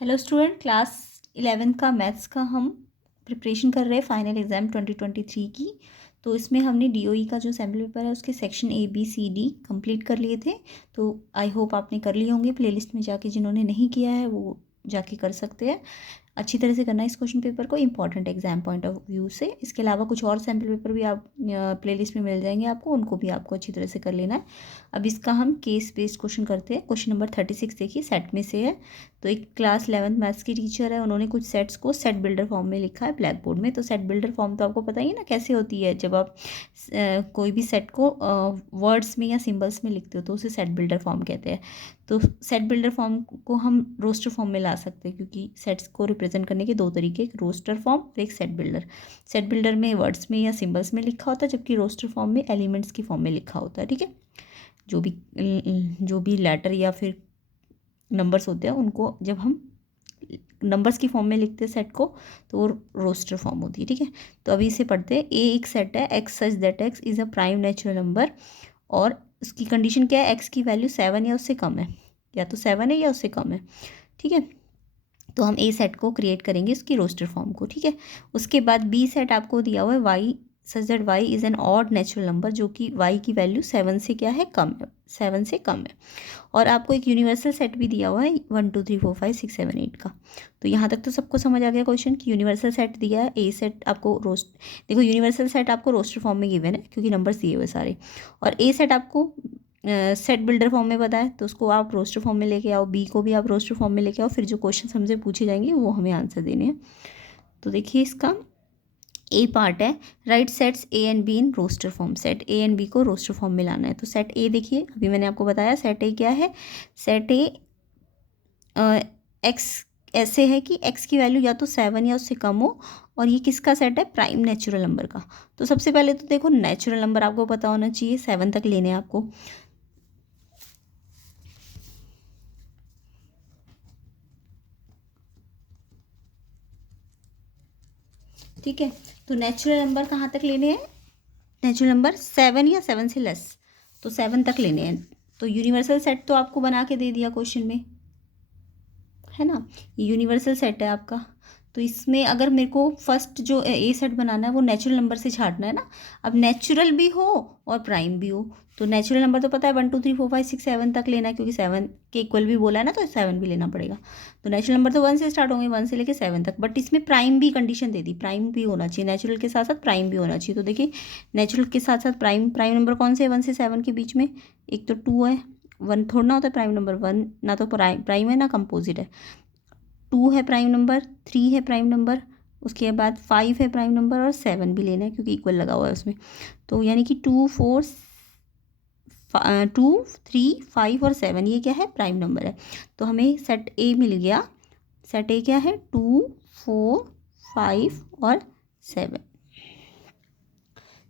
Hello student, class 11th का maths का हम प्रिपरेशन कर रहे हैं फाइनल एग्ज़ाम 2023 की। तो इसमें हमने डीओई का जो सैम्पल पेपर है उसके section A B C D complete कर लिए थे। तो आई होप आपने कर लिए होंगे। प्लेलिस्ट में जाके जिन्होंने नहीं किया है वो जाके कर सकते हैं। अच्छी तरह से करना है इस क्वेश्चन पेपर को, important exam point of view से। इसके अलावा कुछ और सैम्पल पेपर भी आप प्लेलिस्ट में मिल जाएंगे आपको, उनको भी आपको अच्छी तरह से कर लेना है। अब इसका हम केस बेस्ड क्वेश्चन करते हैं। क्वेश्चन नंबर 36 देखिए, सेट में से है। तो एक क्लास 11th मैथ्स की टीचर है, उन्होंने कुछ सेट्स को सेट बिल्डर फॉर्म में लिखा है ब्लैक बोर्ड में। तो सेट बिल्डर फॉर्म तो आपको पता ही है ना कैसे होती है। जब आप कोई भी सेट को वर्ड्स में या सिंबल्स में लिखते हो तो उसे सेट बिल्डर फॉर्म कहते हैं। तो सेट बिल्डर फॉर्म को हम रोस्टर फॉर्म में ला सकते हैं, क्योंकि सेट्स को रिप्रेजेंट करने के दो तरीके, एक रोस्टर फॉर्म और एक सेट बिल्डर। सेट बिल्डर में वर्ड्स में या सिंबल्स में लिखा होता है, जबकि रोस्टर फॉर्म में एलिमेंट्स की फॉर्म में लिखा होता है। ठीक है, जो भी लेटर या फिर नंबर्स होते हैं उनको जब हम नंबर्स की फॉर्म में लिखते हैं सेट को, तो वो रोस्टर फॉर्म होती है। ठीक है, तो अभी इसे पढ़ते हैं। ए एक सेट है, x such that x is a prime natural number, और उसकी कंडीशन क्या है, एक्स की वैल्यू 7 या उससे कम है, या तो 7 है या उससे कम है। ठीक है, तो हम ए सेट को क्रिएट करेंगे उसकी रोस्टर फॉर्म को। ठीक है, उसके बाद बी सेट आपको दिया हुआ है y such that y is an odd natural number, जो कि वाई की वैल्यू 7 से क्या है, कम है, 7 से कम है। और आपको एक यूनिवर्सल सेट भी दिया हुआ है 1 2 3 4 5 6 7 8 का। तो यहाँ तक तो सबको समझ आ गया क्वेश्चन कि यूनिवर्सल सेट दिया है। ए सेट आपको रोस्ट, देखो यूनिवर्सल सेट आपको रोस्टर फॉर्म में गिवन है क्योंकि नंबर्स दिए हुए सारे, और ए सेट आपको सेट बिल्डर फॉर्म में पता है, तो उसको आप रोस्टर फॉर्म में लेके आओ, बी को भी आप रोस्टर फॉर्म में लेके आओ, फिर जो क्वेश्चन हमसे पूछे जाएंगे वो हमें आंसर देने हैं। तो देखिए इसका ए पार्ट है, right sets A and B in roster form. Set A and B को रोस्टर फॉर्म में लाना है। तो सेट ए देखिए, अभी मैंने आपको बताया सेट ए क्या है। सेट ए एक्स ऐसे है कि एक्स की वैल्यू या तो 7 या उससे कम हो, और ये किसका सेट है, प्राइम नेचुरल नंबर का। तो सबसे पहले तो देखो नेचुरल नंबर आपको पता होना चाहिए, 7 तक लेने हैं आपको। ठीक है, तो नेचुरल नंबर कहाँ तक लेने हैं, नेचुरल नंबर 7 या 7 से लेस, तो 7 तक लेने हैं। तो यूनिवर्सल सेट तो आपको बना के दे दिया क्वेश्चन में, है ना, ये यूनिवर्सल सेट है आपका। तो इसमें अगर मेरे को फर्स्ट जो ए सेट बनाना है वो नेचुरल नंबर से छाटना है ना। अब नेचुरल भी हो और प्राइम भी हो, तो नेचुरल नंबर तो पता है 1 2 3 4 5 6 7 तक लेना है, क्योंकि 7 के इक्वल भी बोला है ना, तो 7 भी लेना पड़ेगा। तो नेचुरल नंबर तो 1 से स्टार्ट होंगे, 1 से लेके 7 तक, बट इसमें प्राइम भी कंडीशन दे दी, प्राइम भी होना चाहिए, नेचुरल के साथ साथ प्राइम भी होना चाहिए। तो देखिए नेचुरल के साथ साथ प्राइम, प्राइम नंबर कौन से है 1 से 7 के बीच में, एक तो 2 है, 1 थोड़ा ना होता है प्राइम नंबर, 1 ना तो प्राइम है ना कंपोजिट है। 2 है प्राइम नंबर, 3 है प्राइम नंबर, उसके बाद 5 है प्राइम नंबर, और 7 भी लेना है क्योंकि इक्वल लगा हुआ है उसमें। तो यानी कि 2 4 2 3 5 और 7 ये क्या है, प्राइम नंबर है। तो हमें सेट ए मिल गया। सेट ए क्या है, 2 4 5 और 7।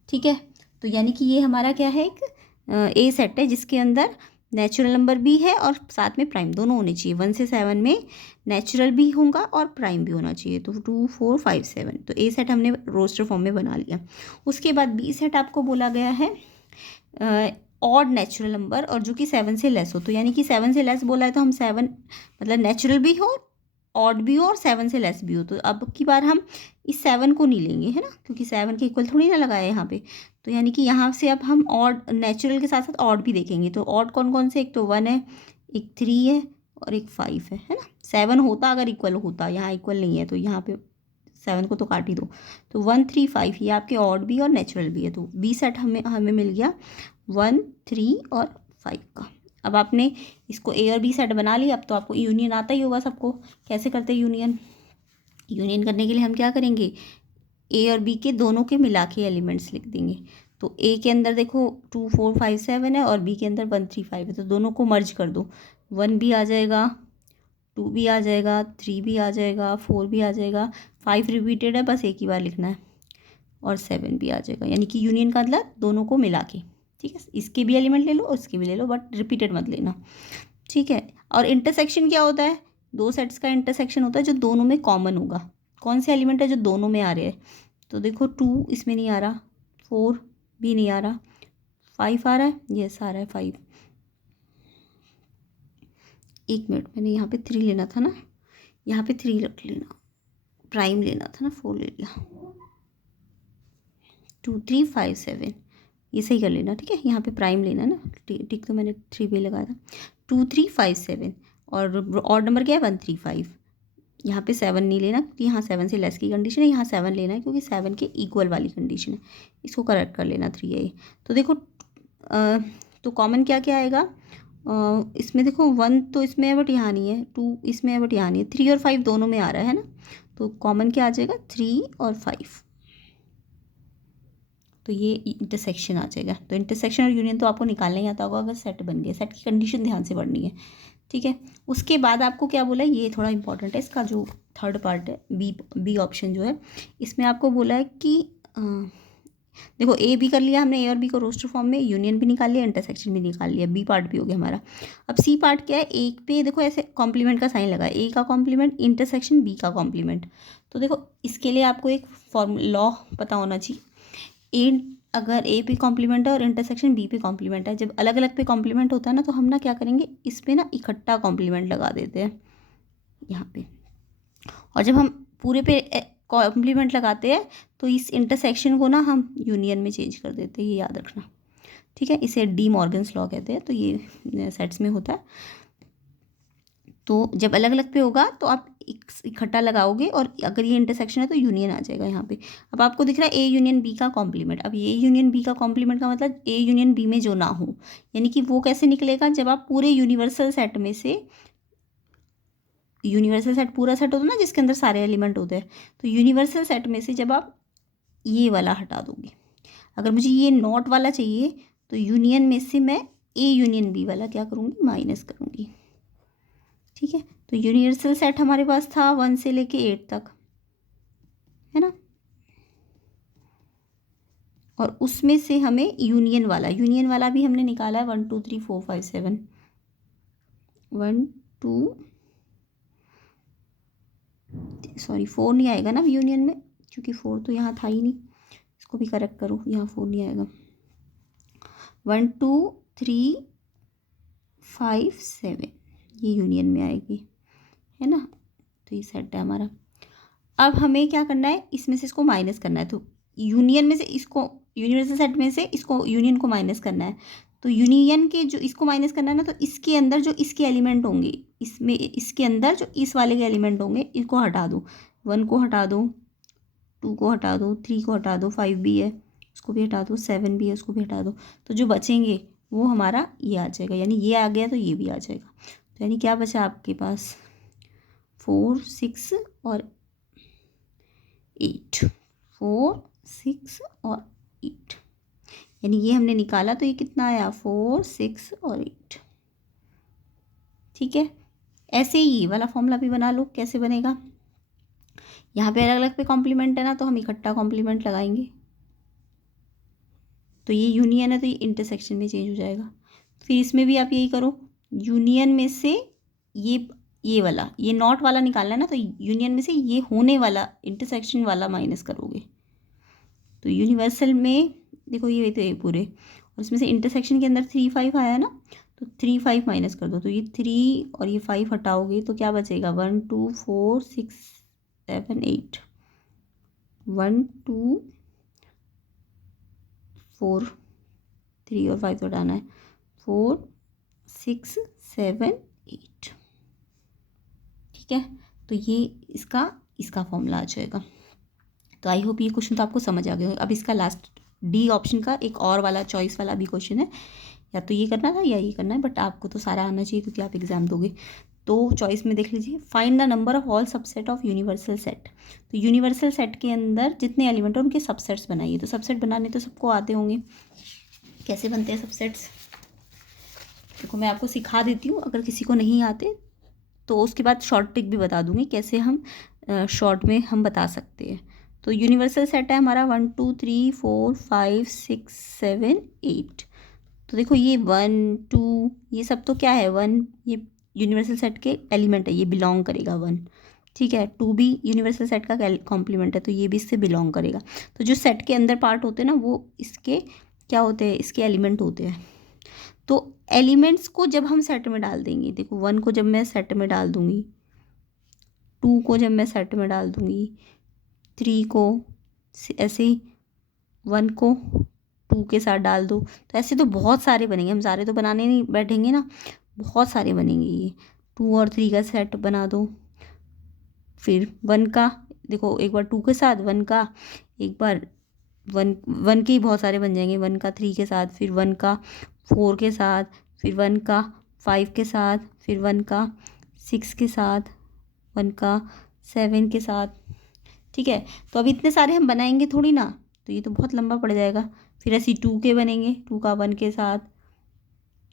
ठीक है, तो यानी कि ये हमारा क्या है, एक ए सेट है जिसके अंदर नेचुरल नंबर भी है और साथ में प्राइम दोनों होने चाहिए। 1 से 7 में नेचुरल भी होगा और प्राइम भी होना चाहिए। तो 2 4 5 7, तो ए सेट हमने रोस्टर फॉर्म में बना लिया। उसके बाद बी सेट आपको बोला गया है ऑड नेचुरल नंबर, और जो कि 7 से लेस हो। तो यानी कि 7 से लेस बोला है तो हम 7 मतलब नेचुरल भी हो, ऑड भी हो और 7 से लेस भी हो। तो अब की बार हम इस 7 को नहीं लेंगे, है ना, क्योंकि 7 के इक्वल थोड़ी ना लगाए यहाँ पे। तो यानी कि यहाँ से अब हम ऑड नेचुरल के साथ साथ ऑड भी देखेंगे। तो ऑड कौन कौन से, एक तो 1 है, एक 3 है और एक 5 है ना। 7 होता अगर इक्वल होता, यहाँ इक्वल नहीं है तो यहाँ पे 7 को तो काट ही दो। तो 1 3 5 ये आपके ऑड भी और नेचुरल भी है। तो बी सेट हमें हमें मिल गया 1 3 और 5 का। अब आपने इसको ए और बी सेट बना लिया। अब तो आपको यूनियन आता ही होगा सबको, कैसे करते हैं यूनियन। यूनियन करने के लिए हम क्या करेंगे, ए और बी के दोनों के मिला के एलिमेंट्स लिख देंगे। तो ए के अंदर देखो 2 4 5 7 है और बी के अंदर 1 3 5 है, तो दोनों को मर्ज कर दो। 1 भी आ जाएगा, 2 भी आ जाएगा, 3 भी आ जाएगा, 4 भी आ जाएगा, 5 रिपीटेड है बस एक ही बार लिखना है, और 7 भी आ जाएगा। यानी कि यूनियन का मतलब दोनों को मिला के। ठीक है, इसके भी एलिमेंट ले लो और इसके भी ले लो, बट रिपीटेड मत लेना। ठीक है, और इंटरसेक्शन क्या होता है, दो सेट्स का इंटरसेक्शन होता है जो दोनों में कॉमन होगा। कौन से एलिमेंट है जो दोनों में आ रहे हैं, तो देखो 2 इसमें नहीं आ रहा, 4 भी नहीं आ रहा, 5 आ रहा है, यस आ रहा है 5। एक मिनट, मैंने यहाँ पे 3 लेना था ना, यहाँ पे 3 रख लेना, प्राइम लेना था ना, 4 ले लिया, 2 3 5 7, ये सही कर लेना, ठीक है। यहाँ पे प्राइम लेना ना, ठीक तो मैंने 3 पे लगाया था, 2 3 5 7, और ऑड नंबर क्या है 1 3 5। यहाँ पे 7 नहीं लेना क्योंकि यहाँ 7 से लेस की कंडीशन है, यहाँ 7 लेना है क्योंकि 7 के इक्वल वाली कंडीशन है। इसको करेक्ट कर लेना 3 है। तो देखो तो कॉमन क्या क्या आएगा, इसमें देखो 1 तो इसमें है बट यहाँ नहीं है, 2 इसमें है बट यहाँ नहीं है, 3 और 5 दोनों में आ रहा है ना, तो कॉमन क्या आ जाएगा 3 और 5। तो ये इंटरसेक्शन आ जाएगा। तो इंटरसेक्शन और यूनियन तो आपको निकालना ही आता होगा अगर सेट बन गया। सेट की कंडीशन ध्यान से पढ़नी है, ठीक है। उसके बाद आपको क्या बोला है, ये थोड़ा इंपॉर्टेंट है, इसका जो थर्ड पार्ट है, बी ऑप्शन जो है, इसमें आपको बोला है कि देखो ए बी कर लिया हमने, ए और बी को रोस्टर फॉर्म में, यूनियन भी निकाल लिया, इंटरसेक्शन भी निकाल लिया, बी पार्ट भी हो गया हमारा। अब सी पार्ट क्या है, एक पे देखो ऐसे कॉम्प्लीमेंट का साइन लगा है, ए का कॉम्प्लीमेंट इंटरसेक्शन बी का कॉम्प्लीमेंट। तो देखो इसके लिए आपको एक लॉ पता होना चाहिए, ए अगर ए पे कॉम्प्लीमेंट है और इंटरसेक्शन बी पे कॉम्प्लीमेंट है, जब अलग अलग पे कॉम्प्लीमेंट होता है ना, तो हम ना क्या करेंगे, इस पे ना इकट्ठा कॉम्प्लीमेंट लगा देते हैं यहाँ पे, और जब हम पूरे पे कॉम्प्लीमेंट लगाते हैं तो इस इंटरसेक्शन को ना हम यूनियन में चेंज कर देते हैं, ये याद रखना, ठीक है। इसे डी मॉर्गन्स लॉ कहते हैं। तो ये सेट्स में होता है। तो जब अलग अलग पे होगा तो आप इकट्ठा लगाओगे, और अगर ये इंटरसेक्शन है तो यूनियन आ जाएगा यहाँ पे। अब आपको दिख रहा है ए यूनियन बी का कॉम्प्लीमेंट। अब ये यूनियन बी का कॉम्प्लीमेंट का मतलब ए यूनियन बी में जो ना हो, यानी कि वो कैसे निकलेगा, जब आप पूरे यूनिवर्सल सेट में से, यूनिवर्सल सेट पूरा सेट होता है ना जिसके अंदर सारे एलिमेंट होते हैं, तो यूनिवर्सल सेट में से जब आप ये वाला हटा दोगे, अगर मुझे ये नॉट वाला चाहिए तो यूनियन में से मैं ए यूनियन बी वाला क्या करूँगी, माइनस करूँगी, ठीक है। तो यूनिवर्सल सेट हमारे पास था 1 से लेके 8 तक, है ना, और उसमें से हमें यूनियन वाला भी हमने निकाला है 1 2 3 4 5 7, 1 2 सॉरी 4 नहीं आएगा ना यूनियन में, क्योंकि 4 तो यहाँ था ही नहीं, इसको भी करेक्ट करो, यहाँ 4 नहीं आएगा, 1 2 3 5 7 ये यूनियन में आएगी, है ना। तो ये सेट है हमारा। अब हमें क्या करना है, इसमें से इसको माइनस करना है, तो यूनियन में से इसको, यूनिवर्सल सेट में से इसको यूनियन को माइनस करना है। तो यूनियन के जो इसको माइनस करना है ना, तो इसके अंदर जो इसके एलिमेंट होंगे, इसमें इसके अंदर जो इस वाले के एलिमेंट होंगे, इसको हटा दो, 1 को हटा दो, 2 को हटा दो, 3 को हटा दो, 5 भी है उसको भी हटा दो, 7 भी है उसको भी हटा दो। तो जो बचेंगे वो हमारा ये आ जाएगा, यानी ये आ गया तो ये भी आ जाएगा। तो यानी क्या बचा आपके पास, 4 6 और 8, 4 6 और 8, यानी ये हमने निकाला तो ये कितना आया, 4 6 और 8, ठीक है। ऐसे ही ये वाला फॉर्मूला भी बना लो, कैसे बनेगा, यहाँ पे अलग अलग पे कॉम्प्लीमेंट है ना, तो हम इकट्ठा कॉम्प्लीमेंट लगाएंगे, तो ये यूनियन है तो ये इंटरसेक्शन में चेंज हो जाएगा। फिर इसमें भी आप यही करो, यूनियन में से ये वाला, ये नॉट वाला निकालना है ना, तो यूनियन में से ये होने वाला इंटरसेक्शन वाला माइनस करोगे। तो यूनिवर्सल में देखो ये तो ये पूरे, और इसमें से इंटरसेक्शन के अंदर 3 5 आया ना, तो 3 5 माइनस कर दो, तो ये 3 और ये 5 हटाओगे तो क्या बचेगा, 1 2 4 6 7 8, 1 2 4 3 और 5 हटाना है, 4 6 7 8, ठीक है। तो ये इसका फॉर्मूला आ जाएगा। तो आई होप ये क्वेश्चन तो आपको समझ आ गया। अब इसका लास्ट डी ऑप्शन का एक और वाला चॉइस वाला भी क्वेश्चन है, या तो ये करना था या ये करना है, बट आपको तो सारा आना चाहिए क्योंकि आप एग्जाम दोगे। तो चॉइस में देख लीजिए, find the number of all subset of universal set. तो यूनिवर्सल सेट के अंदर जितने एलिमेंट हैं उनके सबसेट्स बनाइए। तो सबसेट बनाने तो सबको आते होंगे, कैसे बनते हैं सबसेट्स, देखो मैं आपको सिखा देती हूँ, अगर किसी को नहीं आते तो उसके बाद शॉर्ट ट्रिक भी बता दूंगी कैसे हम शॉर्ट में हम बता सकते हैं। तो यूनिवर्सल सेट है हमारा 1 2 3 4 5 6 7 8। तो देखो ये 1 2 ये सब तो क्या है, 1 ये यूनिवर्सल सेट के एलिमेंट है, ये बिलोंग करेगा 1, ठीक है। 2 भी यूनिवर्सल सेट का कॉम्प्लीमेंट है, तो ये भी इससे बिलोंग करेगा। तो जो सेट के अंदर पार्ट होते हैं ना, वो इसके क्या होते हैं, इसके एलिमेंट होते हैं। तो एलिमेंट्स को जब हम सेट में डाल देंगे, देखो 1 को जब मैं सेट में डाल दूंगी 2 को जब मैं सेट में डाल दूँगी, 3 को ऐसे ही, 1 को 2 के साथ डाल दो, तो ऐसे तो बहुत सारे बनेंगे। हम सारे तो बनाने नहीं बैठेंगे ना, बहुत सारे बनेंगे ये। 2 और 3 का सेट बना दो, फिर 1 का, देखो एक बार 2 के साथ 1 का, एक बार 1 के ही बहुत सारे बन जाएंगे। 1 का 3 के साथ, फिर 1 का 4 के साथ, फिर 1 का 5 के साथ, फिर 1 का 6 के साथ, 1 का 7 के साथ। ठीक है, तो अब इतने सारे हम बनाएंगे थोड़ी ना, तो ये तो बहुत लंबा पड़ जाएगा। फिर ऐसे 2 के बनेंगे, 2 का 1 के साथ,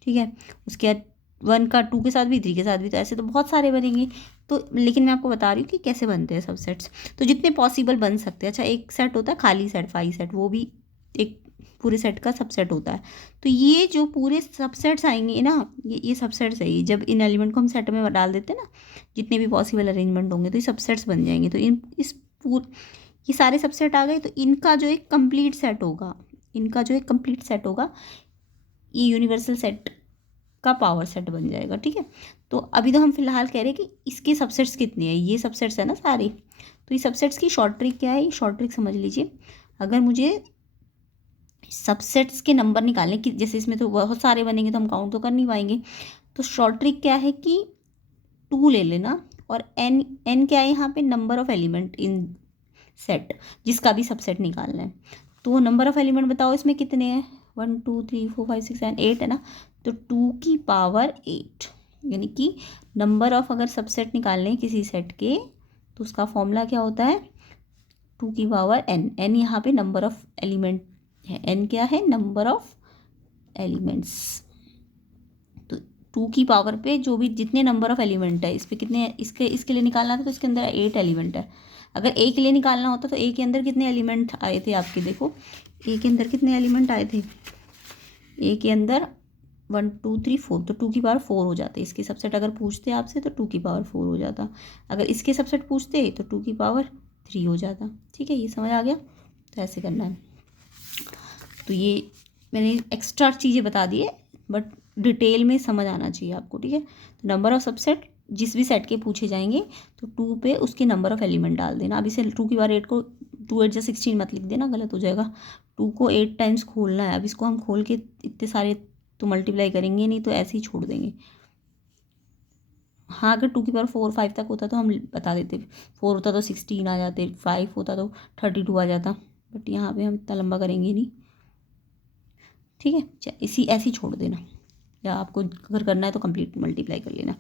ठीक है, उसके बाद 1 का 2 के साथ भी, 3 के साथ भी, तो ऐसे तो बहुत सारे बनेंगे। तो लेकिन मैं आपको बता रही हूँ कि कैसे बनते हैं सबसेट्स, तो जितने पॉसिबल बन सकते हैं। अच्छा, एक सेट होता है खाली सेट, 5 सेट, वो भी एक पूरे सेट का सबसेट होता है। तो ये जो पूरे सबसेट्स आएंगे ना, ये सबसेट्स है। ये जब इन एलिमेंट को हम सेट में डाल देते हैं ना, जितने भी पॉसिबल अरेंजमेंट होंगे, तो ये सबसेट्स बन जाएंगे। तो ये सारे सबसेट आ गए, तो इनका जो एक कंप्लीट सेट होगा, ये यूनिवर्सल सेट का पावर सेट बन जाएगा। ठीक है, तो अभी तो हम फिलहाल कह रहे हैं कि इसके सबसेट्स कितने हैं, ये सबसेट्स है ना सारे। तो ये सबसेट्स की शॉर्ट ट्रिक क्या है, ये शॉर्ट ट्रिक समझ लीजिए। अगर मुझे सबसेट्स के नंबर निकालने की, जैसे इसमें तो बहुत सारे बनेंगे तो हम काउंट तो कर नहीं पाएंगे, तो शॉर्ट ट्रिक क्या है कि 2 ले लेना, और n क्या है यहाँ पे, number of element in set, जिसका भी सबसेट निकालना है। तो नंबर ऑफ एलिमेंट बताओ इसमें कितने हैं, 1 2 3 4 5 6 7 8 है ना, तो 2 की पावर 8, यानी कि नंबर ऑफ, अगर सबसेट निकालने हैं किसी सेट के, तो उसका फॉर्मूला क्या होता है, 2 की पावर n यहाँ पे नंबर ऑफ एलिमेंट है, n क्या है, नंबर ऑफ एलिमेंट्स। तो 2 की पावर पे जो भी जितने नंबर ऑफ एलिमेंट है, इस पे कितने, इसके लिए निकालना था तो इसके अंदर 8 एलिमेंट है। अगर ए के लिए निकालना होता तो ए के अंदर कितने एलिमेंट आए थे आपके, देखो ए के अंदर कितने एलिमेंट आए थे, ए के अंदर 1 2 3 4, तो 2 की पावर 4 हो जाते। इसके सबसेट अगर पूछते आपसे तो 2 की पावर 4 हो जाता। अगर इसके सबसेट पूछते तो 2 की पावर 3 हो जाता। ठीक है, ये समझ आ गया। तो ऐसे करना है। तो ये मैंने एक्स्ट्रा चीज़ें बता दी है, बट डिटेल में समझ आना चाहिए आपको। ठीक है, तो नंबर ऑफ सबसेट जिस भी सेट के पूछे जाएंगे, तो 2 पे उसके नंबर ऑफ एलिमेंट डाल देना। अब इसे 2 की बार 8 को 2 8 16 मत लिख देना, गलत हो जाएगा। 2 को 8 टाइम्स खोलना है। अब इसको हम खोल के इतने सारे तो मल्टीप्लाई करेंगे नहीं, तो ऐसे ही छोड़ देंगे। हाँ, अगर 2 की पावर 4 5 तक होता तो हम बता देते, 4 होता तो 16 आ जाते, 5 होता तो 32 आ जाता, बट यहाँ पे हम इतना लंबा करेंगे नहीं। ठीक है, ऐसे ही छोड़ देना, या आपको अगर करना है तो कंप्लीट मल्टीप्लाई कर लेना।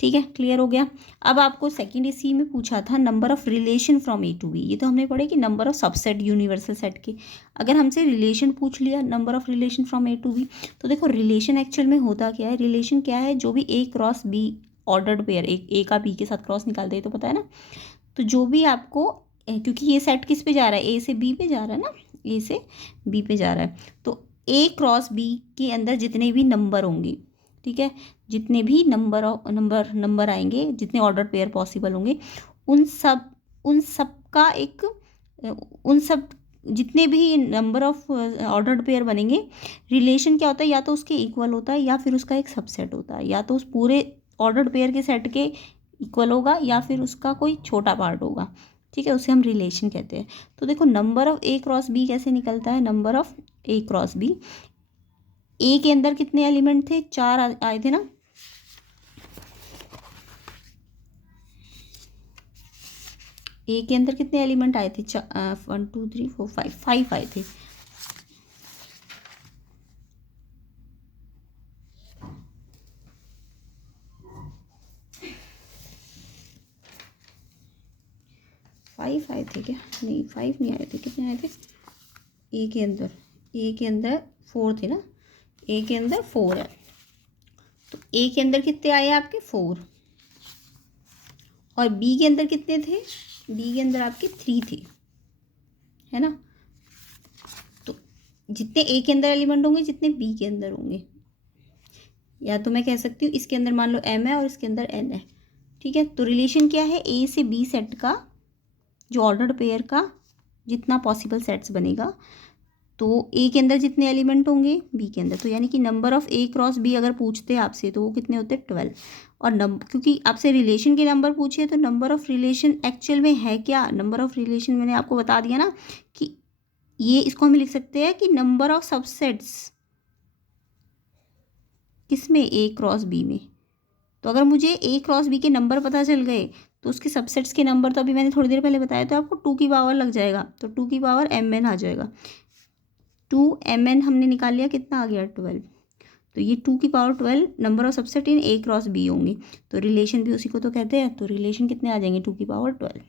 ठीक है, क्लियर हो गया। अब आपको सेकंड इसी में पूछा था number of relation from A to B. ये तो हमने पढ़े कि number of subset universal set के। अगर हमसे रिलेशन पूछ लिया, number of relation from A to B, तो देखो रिलेशन एक्चुअल में होता क्या है, रिलेशन क्या है, जो भी ए क्रॉस बी ऑर्डर्ड पेयर, एक ए का बी के साथ क्रॉस निकालते हैं तो पता है ना। तो जो भी आपको, क्योंकि ये सेट किस पे जा रहा है, ए से बी पे जा रहा है ना, ए से बी पे जा रहा है, तो ए क्रॉस बी के अंदर जितने भी नंबर होंगे, ठीक है, जितने भी नंबर आएंगे, जितने ऑर्डर पेयर पॉसिबल होंगे, उन सब का एक, उन सब जितने भी नंबर ऑफ ऑर्डर्ड पेयर बनेंगे, रिलेशन क्या होता है, या तो उसके इक्वल होता है, या फिर उसका एक सबसेट होता है, या तो उस पूरे ऑर्डर्ड पेयर के सेट के इक्वल होगा, या फिर उसका कोई छोटा पार्ट होगा। ठीक है, उसे हम रिलेशन कहते हैं। तो देखो number of A cross B कैसे निकलता है, number of A cross B, A के अंदर कितने एलिमेंट थे, 4 आए थे ना, ए के अंदर कितने एलिमेंट आए थे, 1 2 3 4 5 आए थे। फाइव आए थे क्या, नहीं 5 नहीं आए थे, कितने आए थे, ए के अंदर 4 थे ना, ए के अंदर 4 है, तो ए के अंदर कितने आए आपके 4, और बी के अंदर कितने थे, बी के अंदर आपके 3 थे, है ना। तो जितने ए के अंदर एलिमेंट होंगे, जितने बी के अंदर होंगे, या तो मैं कह सकती हूँ इसके अंदर मान लो m है और इसके अंदर n है। ठीक है, तो रिलेशन क्या है, ए से बी सेट का जो ऑर्डर्ड पेयर का जितना पॉसिबल सेट्स बनेगा, तो ए के अंदर जितने एलिमेंट होंगे बी के अंदर, तो यानी कि number of A cross B अगर पूछते हैं आपसे तो वो कितने होते हैं 12। और क्योंकि आपसे रिलेशन के नंबर पूछे तो नंबर ऑफ रिलेशन एक्चुअल में है क्या, नंबर ऑफ रिलेशन मैंने आपको बता दिया ना कि ये इसको हम लिख सकते हैं कि नंबर ऑफ सबसेट्स किसमें ए क्रॉस बी में। तो अगर मुझे ए क्रॉस बी के नंबर पता चल गए तो उसके सबसेट्स के नंबर तो अभी मैंने थोड़ी देर पहले बताया तो आपको 2 की पावर लग जाएगा, तो 2 की पावर mn आ जाएगा। 2mn हमने निकाल लिया, कितना आ गया 12। तो ये 2 की power 12 number of subset in A cross B होंगी, तो रिलेशन भी उसी को तो कहते हैं, तो रिलेशन कितने आ जाएंगे 2 की पावर 12।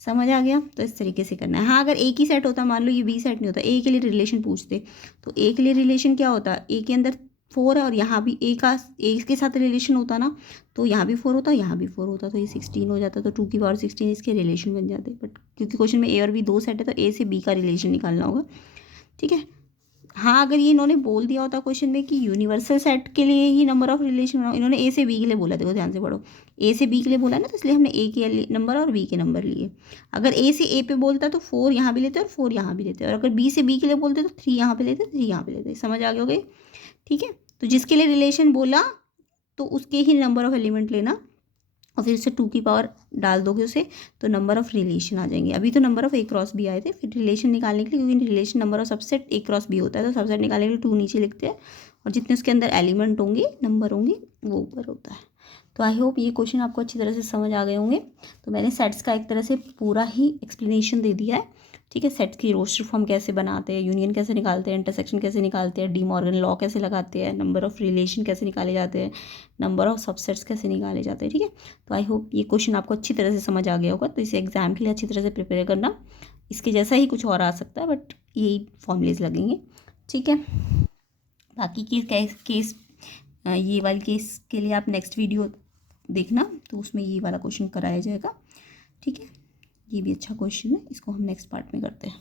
समझ आ गया। तो इस तरीके से करना है। हाँ अगर एक ही सेट होता, मान लो ये बी सेट नहीं होता, ए के लिए रिलेशन पूछते तो ए के लिए रिलेशन क्या होता, ए के अंदर 4 है और यहाँ भी ए के साथ रिलेशन होता ना, तो यहाँ भी 4 होता, यहाँ भी 4 होता, तो ये 16 हो जाता, तो 2 की पावर 16 इसके रिलेशन बन जाते। बट क्योंकि क्वेश्चन में ए और बी 2 सेट है तो ए से बी का रिलेशन निकालना होगा, ठीक है। हाँ अगर ये इन्होंने बोल दिया होता क्वेश्चन में कि यूनिवर्सल सेट के लिए ही नंबर ऑफ रिलेशन, इन्होंने ए से बी के लिए बोला, देखो ध्यान से पढ़ो, ए से बी के लिए बोला ना, तो इसलिए हमने ए के नंबर और बी के नंबर लिए। अगर ए से ए पे बोलता तो 4 यहाँ भी लेते और 4 यहाँ भी लेते, और अगर बी से बी के लिए बोलते तो 3 यहाँ पे लेते 3 यहाँ पे लेते। समझ आ गए हो गए, ठीक है। तो जिसके लिए रिलेशन बोला तो उसके ही नंबर ऑफ एलिमेंट लेना और फिर उसे 2 की पावर डाल दोगे उसे, तो नंबर ऑफ रिलेशन आ जाएंगे। अभी तो number of A cross B आए थे, फिर रिलेशन निकालने के लिए, क्योंकि relation number of subset A cross B होता है, तो सबसेट निकालने के लिए 2 नीचे लिखते हैं और जितने उसके अंदर एलिमेंट होंगे नंबर होंगे वो ऊपर होता है। तो आई होप ये क्वेश्चन आपको अच्छी तरह से समझ आ गए होंगे। तो मैंने सेट्स का एक तरह से पूरा ही एक्सप्लेनेशन दे दिया है, ठीक है। सेट्स की रोस्टर फॉर्म कैसे बनाते हैं, यूनियन कैसे निकालते हैं, इंटरसेक्शन कैसे निकालते हैं, डी मॉर्गन लॉ कैसे लगाते हैं, नंबर ऑफ रिलेशन कैसे निकाले जाते हैं, नंबर ऑफ सबसेट्स कैसे निकाले जाते हैं, ठीक है। तो आई होप ये क्वेश्चन आपको अच्छी तरह से समझ आ गया होगा। तो इसे एग्जाम के लिए अच्छी तरह से प्रिपेयर करना, इसके जैसा ही कुछ और आ सकता है बट यही फॉर्मूलेज लगेंगे, ठीक है। बाकी केस ये वाले केस के लिए आप नेक्स्ट वीडियो देखना, तो उसमें ये वाला क्वेश्चन कराया जाएगा, ठीक है। ये भी अच्छा क्वेश्चन है, इसको हम नेक्स्ट पार्ट में करते हैं।